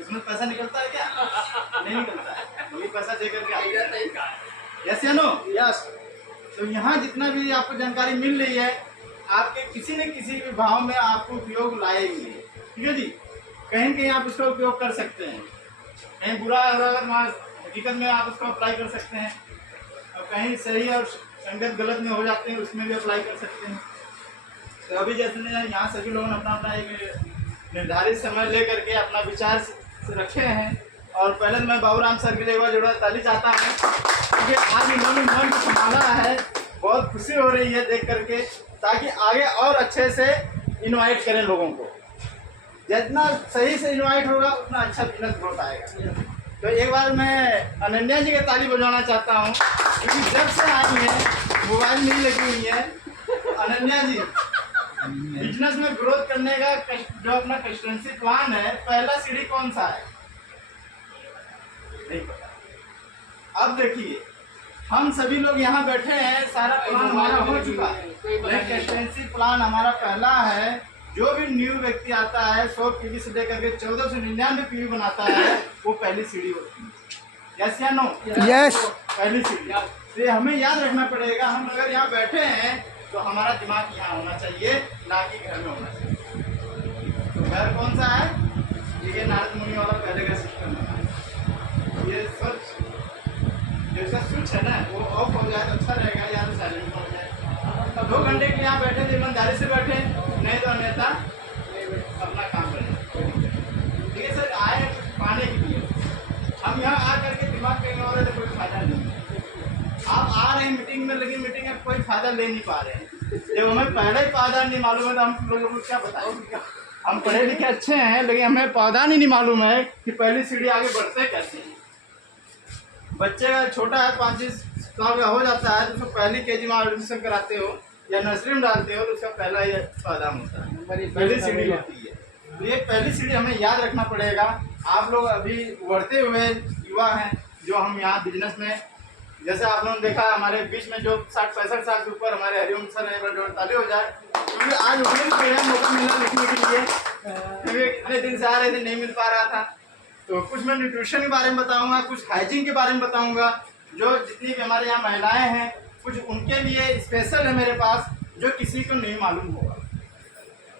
इसमें पैसा निकलता है क्या? नहीं निकलता है, वही पैसा दे करके आ जाता है। यस या नो? यस। तो यहाँ जितना भी आपको जानकारी मिल रही है, आपके किसी न किसी भी भाव में आपको उपयोग लाएगी। ठीक है जी, कहीं कहीं आप उसका उपयोग कर सकते हैं, कहीं बुरा अगर हकीकत में आप उसको अप्लाई कर सकते हैं, और कहीं सही और संगत गलत में हो जाते हैं, उसमें भी अप्लाई कर सकते हैं। तो अभी जैसे यहाँ सभी लोगों ने अपना अपना एक निर्धारित समय ले करके अपना विचार रखे हैं, और पहले तो मैं बाबूराम सर के लिए एक बार जोड़ा ताली चाहता हूँ, क्योंकि आज इन्होंने मन को संभाला है। बहुत खुशी हो रही है देख करके, ताकि आगे और अच्छे से इनवाइट करें लोगों को। जितना सही से इनवाइट होगा उतना अच्छा बिजनेस ग्रोथ आएगा। तो एक बार मैं अनन्या जी की ताली बजाना चाहता हूँ, क्योंकि जब से आई है मोबाइल नहीं लगी हुई है। अनन्या जी, बिजनेस में ग्रोथ करने का जो अपना कंसिस्टेंसी प्लान है, पहला सीढ़ी कौन सा है? नहीं पता। अब देखिए, हम सभी लोग यहाँ बैठे हैं, सारा प्लान हमारा हो चुका है, लेकिन कंसिस्टेंसी प्लान हमारा पहला है। जो भी न्यू व्यक्ति आता है 100 पीवी से लेकर के 1499 पीवी बनाता है, वो पहली सीढ़ी होती है। यस या नो? यस। पहली सीढ़ी। तो हमें याद रखना पड़ेगा, हम अगर यहाँ बैठे हैं तो हमारा दिमाग यहाँ होना चाहिए, ना कि घर में होना चाहिए। तो घर कौन सा है? ये नारद मुनि वाला पहले का सिस्टम है। ये स्विच, जो इसका स्विच है ना, वो ऑफ हो जाए तो अच्छा रहेगा, या तो साइलेंट हो जाए। तो 2 घंटे के लिए यहाँ बैठे थे, ईमानदारी से बैठे, नहीं तो अन्यथा अपना काम करें। ठीक है सर, आए पाने के लिए, हम यहाँ आ करके दिमाग कहीं और है तो कोई फायदा नहीं। आप आ रहे हैं मीटिंग में, लेकिन मीटिंग में कोई फायदा ले नहीं पा रहे हैं। जब हमें पहले ही फायदा नहीं मालूम है तो हम लोगों को क्या बताएं? हम पढ़े लिखे अच्छे हैं, लेकिन हमें पौधा नहीं मालूम है कि पहली सीढ़ी आगे बढ़ते कैसे हैं। बच्चे का छोटा है, 5-6 साल का हो जाता है, तो उसको पहली केजी में एडमिशन कराते हो या नर्सरी में डालते हो, तो उसका पहला ये पौधा होता है, पहली सीढ़ी होती है। तो ये पहली सीढ़ी हमें याद रखना पड़ेगा। आप लोग अभी उभरते हुए युवा हैं, जो हम यहाँ बिजनेस में, जैसे आप लोगों ने देखा हमारे बीच में जो 60-65 साल से ऊपर हमारे हरिओम सर है, जो ताली हो जाए, क्योंकि आज उन्हें भी मौका मिला लिखने के लिए, क्योंकि इतने दिन से आ रहे थे, नहीं मिल पा रहा था। तो कुछ मैं न्यूट्रिशन के बारे में बताऊंगा, कुछ हाइजीन के बारे में बताऊंगा, जो जितनी भी हमारे यहाँ महिलाएं हैं, कुछ उनके लिए स्पेशल है मेरे पास, जो किसी को नहीं मालूम होगा।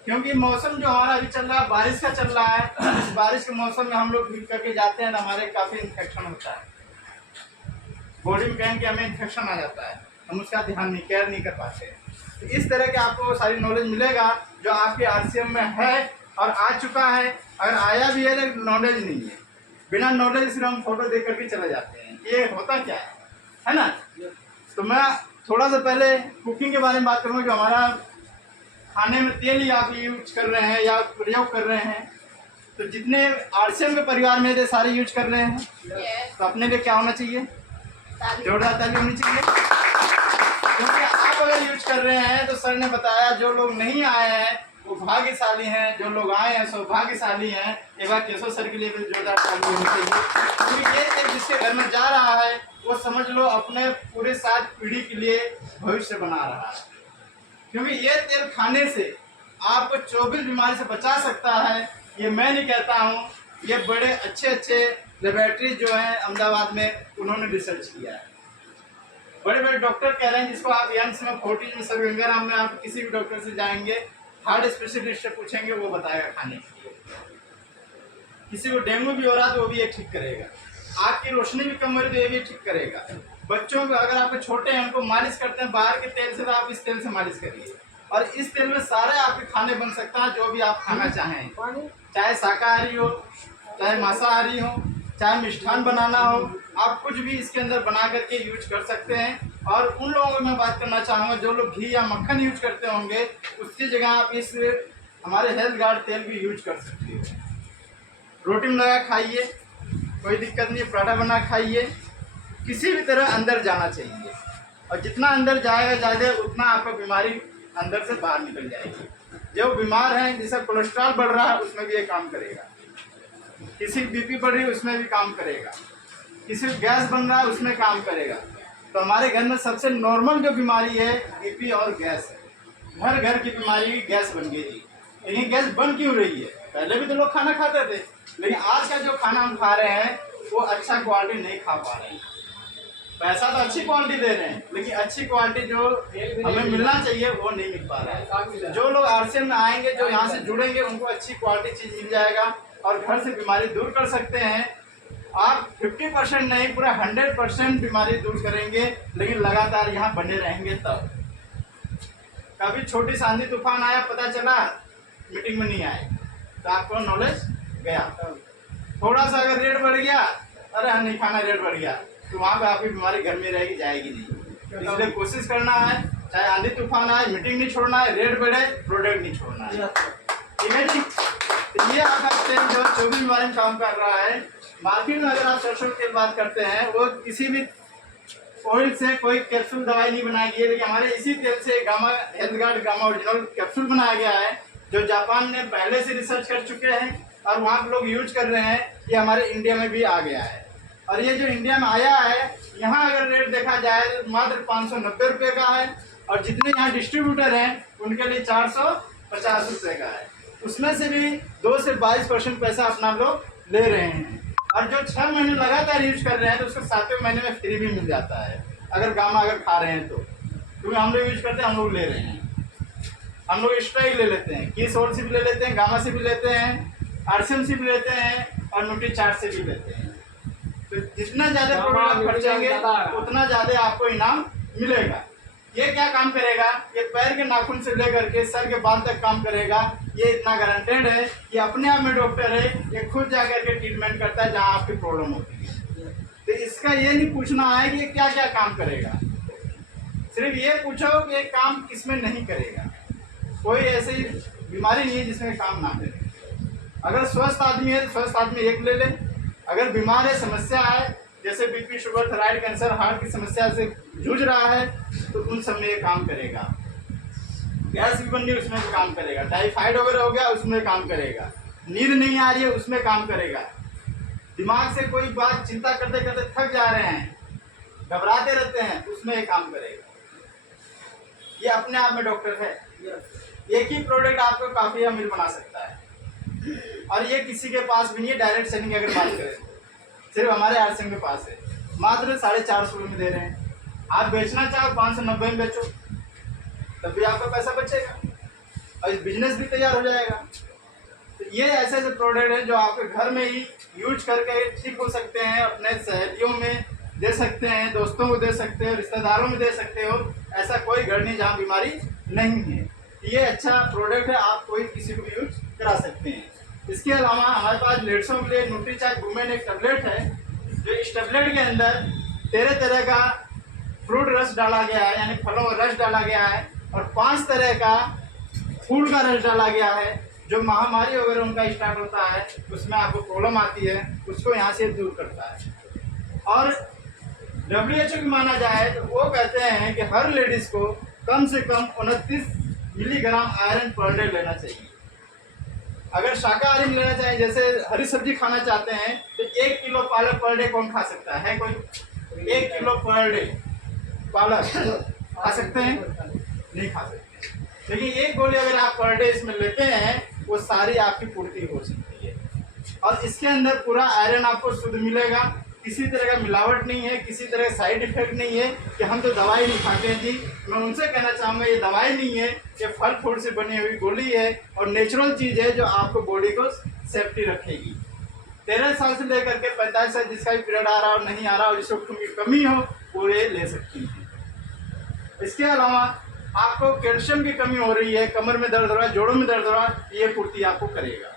क्योंकि मौसम जो हमारा अभी चल रहा है, बारिश का चल रहा है, इस बारिश के मौसम में हम लोग भीग करके जाते हैं तो हमारे काफ़ी इन्फेक्शन होता है, बॉडी में कहीं के हमें इन्फेक्शन आ जाता है, हम उसका ध्यान नहीं, केयर नहीं कर पाते। तो इस तरह के आपको सारी नॉलेज मिलेगा, जो आपके RCM में है और आ चुका है। अगर आया भी है तो नॉलेज नहीं है, बिना नॉलेज सिर्फ हम फोटो देख करके चले जाते हैं। ये होता क्या है ना? तो मैं थोड़ा सा पहले कुकिंग के बारे में बात करूँगा, जो हमारा खाने में तेल या आप यूज कर रहे हैं या प्रयोग कर रहे हैं, तो जितने RCM के परिवार में थे सारे यूज कर रहे हैं, तो अपने लिए क्या होना चाहिए? जोरदार ताली होनी चाहिए। क्योंकि आप अगर यूज कर रहे हैं तो सर ने बताया, जो लोग नहीं आए हैं वो भाग्यशाली हैं, जो लोग आए हैं सौभाग्यशाली हैं। एक बार केशव सर के लिए भी जोरदार ताली होनी चाहिए, क्योंकि ये तेल जिसके घर में जा रहा है वो समझ लो अपने पूरे 7 पीढ़ी के लिए भविष्य बना रहा है। क्योंकि ये तेल खाने से आपको 24 बीमारी से बचा सकता है। ये मैं नहीं कहता हूँ, ये बड़े अच्छे लेबोरेटरी जो हैं अहमदाबाद में, उन्होंने रिसर्च किया है। बड़े बड़े डॉक्टर कह रहे हैं, जिसको आप एम्स में 40 में सर गंगाराम में आप किसी भी डॉक्टर से जाएंगे, हार्ट स्पेशलिस्ट से पूछेंगे, वो बताएगा खाने के लिए। किसी को डेंगू भी हो रहा है तो वो भी ये ठीक करेगा। आँख की रोशनी भी कम हो रही तो ये भी ठीक करेगा। बच्चों को अगर आपके छोटे हैं, उनको मालिश करते हैं बाहर के तेल से, तो आप इस तेल से मालिश करिए, और इस तेल में सारे आपके खाने बन सकता है, जो भी आप खाना चाहें, चाहे शाकाहारी हो, चाहे मांसाहारी हो, चाहे मिष्ठान बनाना हो, आप कुछ भी इसके अंदर बना करके यूज कर सकते हैं। और उन लोगों को मैं बात करना चाहूँगा जो लोग घी या मक्खन यूज करते होंगे, उसकी जगह आप इस हमारे हेल्थ गार्ड तेल भी यूज कर सकते हो। रोटी में लगा खाइए, कोई दिक्कत नहीं, पराठा बना खाइए, किसी भी तरह अंदर जाना चाहिए, और जितना अंदर जाएगा ज़्यादा उतना आपका बीमारी अंदर से बाहर निकल जाएगी। जो बीमार हैं, जैसे कोलेस्ट्रॉल बढ़ रहा है, उसमें भी ये काम करेगा, किसी की BP बढ़ रही है उसमें भी काम करेगा, किसी को गैस बन रहा है उसमें काम करेगा। तो हमारे घर में सबसे नॉर्मल जो बीमारी है BP और गैस है। घर घर की बीमारी गैस बन गई थी। लेकिन गैस बन क्यों रही है? पहले भी तो लोग खाना खाते थे, लेकिन आज का जो खाना हम खा रहे हैं वो अच्छा क्वालिटी नहीं खा पा रहे हैं। पैसा तो अच्छी क्वालिटी दे रहे हैं, लेकिन अच्छी क्वालिटी जो हमें मिलना चाहिए वो नहीं मिल पा रहा है। जो लोग आरसीएम में आएंगे, जो यहाँ से जुड़ेंगे, उनको अच्छी क्वालिटी चीज़ मिल जाएगा और घर से बीमारी दूर कर सकते हैं। आप 50% नहीं, पूरा 100% बीमारी दूर करेंगे, लेकिन लगातार यहाँ बने रहेंगे तब। कभी छोटी सी आंधी तूफान आया, पता चला मीटिंग में नहीं आए, तो आपको नॉलेज गया। थोड़ा सा अगर रेट बढ़ गया, अरे हम नहीं खाना, रेट बढ़ गया, तो वहाँ पे आपकी बीमारी घर में रहेगी, जाएगी नहीं। इसलिए कोशिश करना है, चाहे आंधी तूफान आए, मीटिंग नहीं छोड़ना है, रेट बढ़े, प्रोडक्ट नहीं छोड़ना है। ठीक है जी। तो ये आपका तेल जो 24 बीमारी में काम कर रहा है। मार्केट में अगर आप सरसों के तेल बात करते हैं, वो किसी भी ऑयल से कोई कैप्सूल दवाई नहीं बनाई गई है, लेकिन हमारे इसी तेल से gamma health guard gamma original capsule बनाया गया है, जो जापान ने पहले से रिसर्च कर चुके हैं और वहाँ पे लोग यूज कर रहे हैं। ये हमारे इंडिया में भी आ गया है, और ये जो इंडिया में आया है, यहाँ अगर रेट देखा जाए तो मात्र 590 रुपये का है, और जितने यहाँ डिस्ट्रीब्यूटर हैं उनके लिए 450 रुपये का है। उसमें से भी 2 से 22% पैसा अपना लोग ले रहे हैं, और जो 6 महीने लगातार यूज कर रहे हैं तो उसको 7वें महीने में फ्री भी मिल जाता है, अगर गामा अगर खा रहे हैं तो। क्योंकि हम लोग यूज करते हैं, हम लोग ले रहे हैं, हम लोग एक्स्ट्रा ही ले लेते हैं, की सोल से भी ले लेते हैं, गामा से भी लेते हैं, आरसीएम से भी लेते हैं, और न्यूट्री चार्ट से भी लेते हैं। तो जितना ज़्यादा प्रोडक्ट आप खर्चेंगे उतना ज़्यादा आपको इनाम मिलेगा। ये क्या काम करेगा, ये पैर के नाखून से लेकर के सर के बाल तक काम करेगा। ये इतना गारंटेड है कि अपने आप में डॉक्टर है, ये खुद जा करके ट्रीटमेंट करता है जहाँ आपकी प्रॉब्लम होती है। तो इसका ये नहीं पूछना है कि ये क्या क्या काम करेगा, सिर्फ ये पूछो कि ये काम किसमें नहीं करेगा। कोई ऐसी बीमारी नहीं है जिसमें काम ना करे। अगर स्वस्थ आदमी है तो स्वस्थ आदमी एक ले ले, अगर बीमार है, समस्या है, जैसे BP, sugar, thyroid, cancer, heart की समस्या से जूझ रहा है, तो उन सब में ये काम करेगा। गैस की बन रही है उसमें भी काम करेगा, टाइफाइड वगैरह हो गया उसमें काम करेगा, नींद नहीं आ रही है उसमें काम करेगा, दिमाग से कोई बात चिंता करते करते थक जा रहे हैं, घबराते रहते हैं, उसमें ये काम करेगा। ये अपने आप में डॉक्टर है। एक ही प्रोडक्ट आपको काफ़ी अमीर बना सकता है, और ये किसी के पास भी नहीं है। डायरेक्ट सेलिंग अगर बात करें, सिर्फ हमारे आरसीएम के पास है, मात्र 450 रुपये में दे रहे हैं। आप बेचना चाहो 590 में बेचो, तब भी आपका पैसा बचेगा और बिजनेस भी तैयार हो जाएगा। तो ये ऐसे ऐसे प्रोडक्ट हैं जो आपके घर में ही यूज करके ठीक हो सकते हैं, अपने सहेलियों में दे सकते हैं, दोस्तों को दे सकते हो, रिश्तेदारों में दे सकते हो। ऐसा कोई घर नहीं जहाँ बीमारी नहीं है। ये अच्छा प्रोडक्ट है, आप कोई किसी को भी यूज करा सकते हैं। इसके अलावा हमारे पास लेट्सों के लिए न्यूट्री चार्ट वुमेन एक टैबलेट है, जो इस टैबलेट के अंदर 13 तरह का फ्रूट रस डाला गया है, यानी फलों का रस डाला गया है, और 5 तरह का फूल का रस डाला गया है। जो महामारी वगैरह उनका स्टार्ट होता है, उसमें आपको प्रॉब्लम आती है, उसको यहाँ से दूर करता है। और WHO की माना जाए तो वो कहते हैं कि हर लेडीज़ को कम से कम 29 मिलीग्राम आयरन पर डे लेना चाहिए। अगर शाकाहारी में लेना चाहिए, जैसे हरी सब्जी खाना चाहते हैं, तो 1 किलो पालक पर डे कौन खा सकता है? कोई 1 किलो पर डे पालक खा सकते हैं? नहीं खा सकते। लेकिन एक गोली अगर आप पर डे इसमें लेते हैं, वो सारी आपकी पूर्ति हो सकती है। और इसके अंदर पूरा आयरन आपको शुद्ध मिलेगा, किसी तरह का मिलावट नहीं है, किसी तरह का साइड इफेक्ट नहीं है कि हम तो दवाई नहीं खाते हैं जी। मैं उनसे कहना चाहूँगा, ये दवाई नहीं है, ये फल फ्रूट से बनी हुई गोली है और नेचुरल चीज़ है जो आपको बॉडी को सेफ्टी रखेगी। 13 साल से लेकर के 45 साल जिसका भी पीरियड आ रहा हो, नहीं आ रहा हो, जिसको खून की कमी हो, वो ये ले सकती है। इसके अलावा आपको कैल्शियम की कमी हो रही है, कमर में दर्द हो रहा है, जोड़ों में दर्द हो रहा है, ये पूर्ति आपको करेगा।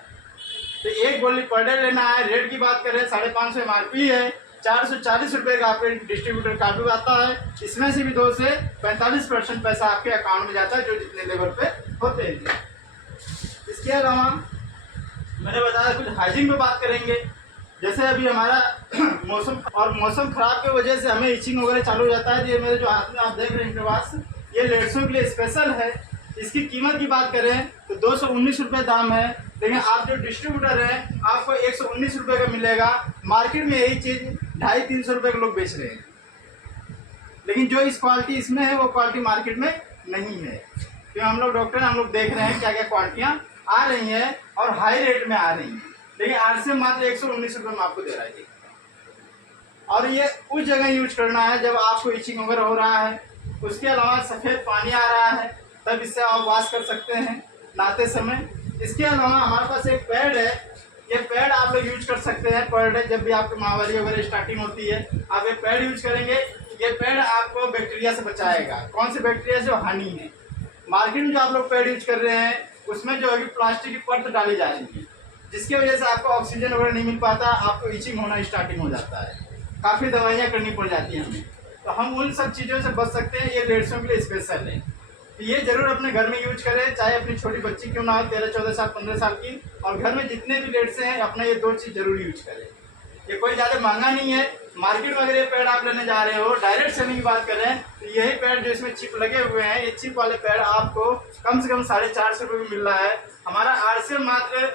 तो एक गोली पर डे लेना है। रेट की बात करें, 550 MRP है, 440 रुपये का आपके डिस्ट्रीब्यूटर कार्ड भी आता है। इसमें से भी 2 से 45% पैसा आपके अकाउंट में जाता है, जो जितने लेवल पे होते हैं। इसके अलावा मैंने बताया कुछ हाइजीन पे बात करेंगे। जैसे अभी हमारा मौसम खराब की वजह से हमें इचिंग वगैरह चालू हो जाता है। ये मेरे जो हाथ में आप देख रहे हैं इनके पास, ये लेट्सों के लिए स्पेशल है। इसकी कीमत की बात करें तो 219 रुपये दाम है, लेकिन आप जो डिस्ट्रीब्यूटर हैं आपको 119 रुपये का मिलेगा। मार्केट में यही चीज़ 250-300 रुपये के लोग बेच रहे हैं, लेकिन जो इस क्वालिटी इसमें है वो क्वालिटी मार्केट में नहीं है। तो हम लोग डॉक्टर हम लोग देख रहे हैं क्या क्या क्वालिटियाँ आ रही हैं और हाई रेट में आ रही हैं। लेकिन RCM मात्र 119 रुपये में आपको दे रहा है जी। और ये उस जगह यूज करना है जब आपको इचिंग वगैरह हो रहा है। उसके अलावा सफ़ेद पानी आ रहा है तब इससे आप वॉश कर सकते हैं नहाते समय। इसके अलावा हमारे पास एक पैड है, ये पैड आप लोग यूज कर सकते हैं पर डे। जब भी आपकी माहवारी वगैरह स्टार्टिंग होती है आप ये पैड यूज करेंगे। ये पैड आपको बैक्टीरिया से बचाएगा। कौन से बैक्टीरिया? जो हानि है। मार्केट में जो आप लोग पैड यूज कर रहे हैं उसमें जो है प्लास्टिक की परत डाली जा रही है, जिसकी वजह से आपको ऑक्सीजन वगैरह नहीं मिल पाता, आपको इचिंग होना स्टार्टिंग हो जाता है, काफ़ी दवाइयाँ करनी पड़ जाती हैं हमें। तो हम उन सब चीज़ों से बच सकते हैं। ये लेडीज़ों के लिए स्पेशल है, तो ये जरूर अपने घर में यूज करें, चाहे अपनी छोटी बच्ची क्यों ना हो, 13, 14 साल, 15 साल की। और घर में जितने भी लेडीज हैं अपना ये 2 चीज़ जरूर यूज करें। ये कोई ज़्यादा महंगा नहीं है। मार्केट में अगर ये पैड आप लेने जा रहे हो, डायरेक्ट सेलिंग की बात करें तो यही पैड जो इसमें चिप लगे हुए हैं, ये चिप वाले पैड आपको कम से कम 450 रुपये में मिल रहा है। हमारा RCM मात्र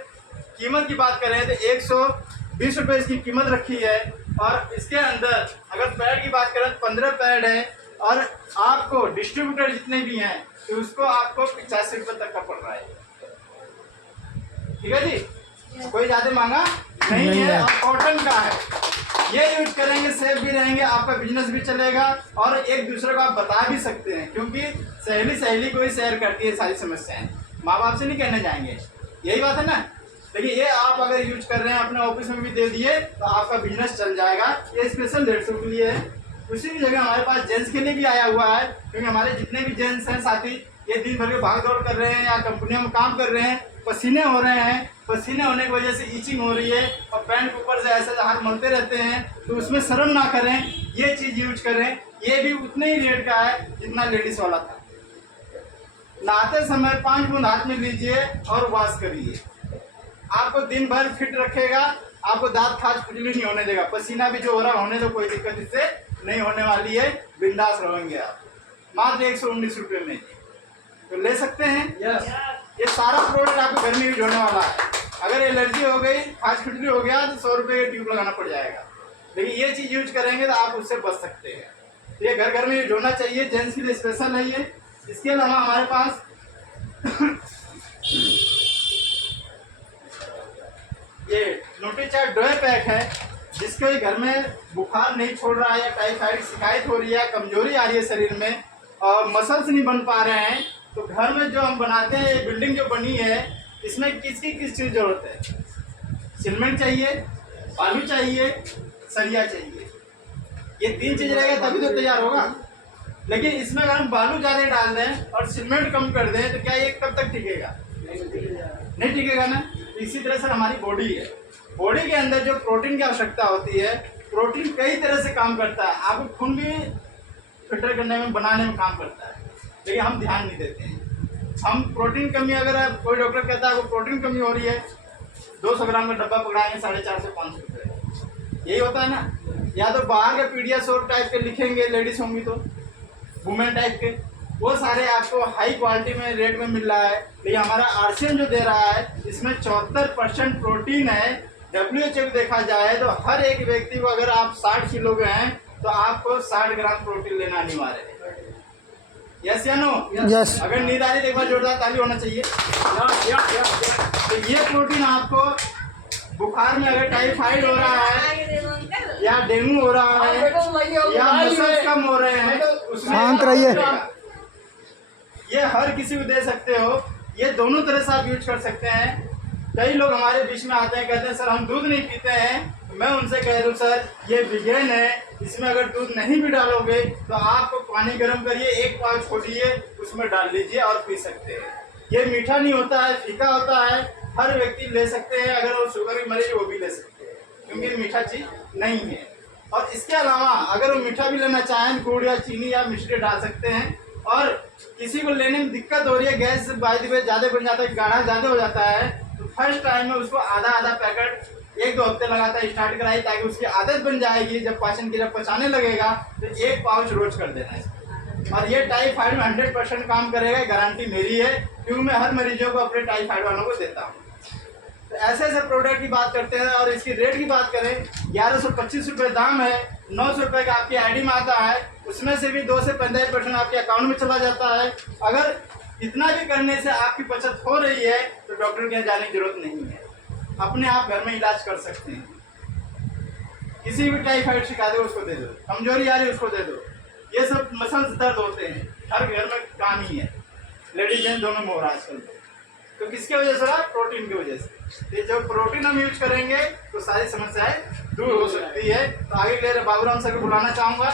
कीमत की बात करें तो 120 रुपये इसकी कीमत रखी है। और इसके अंदर अगर पैड की बात करें तो 15 पैड है। और आपको डिस्ट्रीब्यूटर जितने भी हैं तो उसको आपको 85 रुपये तक का पड़ रहा है। ठीक है जी, कोई ज़्यादा महंगा नहीं है और कॉटन का है। ये यूज करेंगे, सेफ भी रहेंगे, आपका बिजनेस भी चलेगा और एक दूसरे को आप बता भी सकते हैं, क्योंकि सहेली को ही शेयर करती है सारी समस्याएं, माँ बाप से नहीं कहने जाएंगे। यही बात है ना। देखिए ये आप अगर यूज कर रहे हैं अपने ऑफिस में भी दे दिए तो आपका बिजनेस चल जाएगा। ये स्पेशल 150 के लिए है। उसी की जगह हमारे पास जेंट्स के लिए भी आया हुआ है, क्योंकि हमारे जितने भी जेंट्स हैं साथी ये दिन भर के भाग दौड़ कर रहे हैं या कंपनियों में काम कर रहे हैं, पसीने हो रहे हैं, पसीने होने की वजह से ईचिंग हो रही है और पैंट के ऊपर से ऐसे हाथ मलते रहते हैं, तो उसमें शर्म ना करें, ये चीज़ यूज करें। ये भी उतने ही रेट का है जितना लेडीज वाला था। नहाते समय 5 बूंद हाथ में लीजिए और वॉश करिए, आपको दिन भर फिट रखेगा, आपको दांत खाज खुजली नहीं होने देगा। पसीना भी जो हो रहा है होने दो, कोई दिक्कत इससे नहीं होने वाली है, बिंदास रहेंगे आप। मात्र 119 रुपये में तो ले सकते हैं। ये सारा प्रोडक्ट आपको घर में यूज होने वाला है। अगर एलर्जी हो गई, खाज खुजली हो गया तो 100 रुपये का ट्यूब लगाना पड़ जाएगा, लेकिन ये चीज़ यूज करेंगे तो आप उससे बच सकते हैं। ये घर घर में यूज होना चाहिए, जेंट्स के लिए स्पेशल है ये। इसके अलावा हमारे पास ये न्यूट्रीचार्ट डोए पैक है, जिसके घर में बुखार नहीं छोड़ रहा है या टाइफाइड शिकायत हो रही है, कमजोरी आ रही है शरीर में और मसल्स नहीं बन पा रहे हैं, तो घर में जो हम बनाते हैं, ये बिल्डिंग जो बनी है इसमें किस चीज़ जरूरत है? सीमेंट चाहिए, बालू चाहिए, सरिया चाहिए। ये 3 चीज़ रहेगा तभी तो तैयार होगा। लेकिन इसमें अगर हम बालू ज़्यादा डाल दें और सीमेंट कम कर दें तो क्या ये कब तक टिकेगा? नहीं टिकेगा ना। इसी तरह से हमारी बॉडी है, बॉडी के अंदर जो प्रोटीन की आवश्यकता होती है, प्रोटीन कई तरह से काम करता है, आपको खून भी फिल्टर करने में, बनाने में काम करता है, लेकिन हम ध्यान नहीं देते हैं। हम प्रोटीन कमी, अगर कोई डॉक्टर कहता है वो प्रोटीन कमी हो रही है, 200 ग्राम का डब्बा पकड़ाएंगे 450 से 500 रुपये, यही होता है ना। या तो बाहर के पीडियाश्योर टाइप के लिखेंगे, लेडीज होंगी तो वुमेन टाइप के, वो सारे आपको हाई क्वालिटी में रेट में मिल रहा है। लेकिन हमारा RCM जो दे रहा है इसमें 74% प्रोटीन है। WHO को देखा जाए तो हर एक व्यक्ति को, अगर आप 60 किलो के हैं तो आपको 60 ग्राम प्रोटीन लेना अनिवार्य है। यस या नो? यस। अगर नींद आ रही देखो, जोरदार ताली होना चाहिए। तो ये प्रोटीन आपको बुखार में, अगर टाइफाइड हो रहा है या डेंगू हो रहा है या मसल्स कम हो रहे हैं, उसमें शांत रहिए। ये हर किसी को दे सकते हो। ये दोनों तरह से आप यूज कर सकते हैं। कई लोग हमारे बीच में आते हैं, कहते हैं सर हम दूध नहीं पीते हैं। मैं उनसे कह दूँ सर ये विज्ञान है, इसमें अगर दूध नहीं भी डालोगे तो आप पानी गर्म करिए, 1 पाव छोड़िए, उसमें डाल लीजिए और पी सकते हैं। ये मीठा नहीं होता है, फीका होता है, हर व्यक्ति ले सकते हैं। अगर वो शुगर की मरीज वो भी ले सकते हैं, क्योंकि मीठा चीज़ नहीं है। और इसके अलावा अगर वो मीठा भी लेना चाहें, गुड़ या चीनी या मिश्री डाल सकते हैं। और किसी को लेने में दिक्कत हो रही है, गैस ज़्यादा बन जाता है, गाढ़ा ज़्यादा हो जाता है, तो फर्स्ट टाइम में उसको आधा पैकेट 1-2 हफ्ते लगातार स्टार्ट कराइए, ताकि उसकी आदत बन जाएगी। जब पाचन क्रिया पचाने लगेगा तो 1 पाउच रोज कर देना है। और ये टाइफाइड में 100% काम करेगा, गारंटी मेरी है, क्योंकि मैं हर मरीजों को अपने टाइफाइड वालों को देता हूँ। तो ऐसे ऐसे प्रोडक्ट की बात करते हैं। और इसकी रेट की बात करें, 1125 रुपये दाम है। 900 रुपये का आपकी ID में आता है, उसमें से भी 2 से 15% आपके अकाउंट में चला जाता है। अगर इतना भी करने से आपकी बचत हो रही है तो डॉक्टर के यहाँ जाने की जरूरत नहीं है। अपने आप घर में इलाज कर सकते हैं। किसी भी टाइफाइड शिकायत है उसको दे दो, कमजोरी आ रही है उसको दे दो। ये सब मसल्स दर्द होते हैं, हर घर में काम ही है, लेडीज जेंट्स दोनों में हो रहा है आजकल। तो किसके वजह से रहा? प्रोटीन की वजह से। ये जब प्रोटीन हम यूज करेंगे तो सारी समस्याएं दूर हो सकती है। तो आगे के लिए बाबूराम सर को बुलाना चाहूंगा।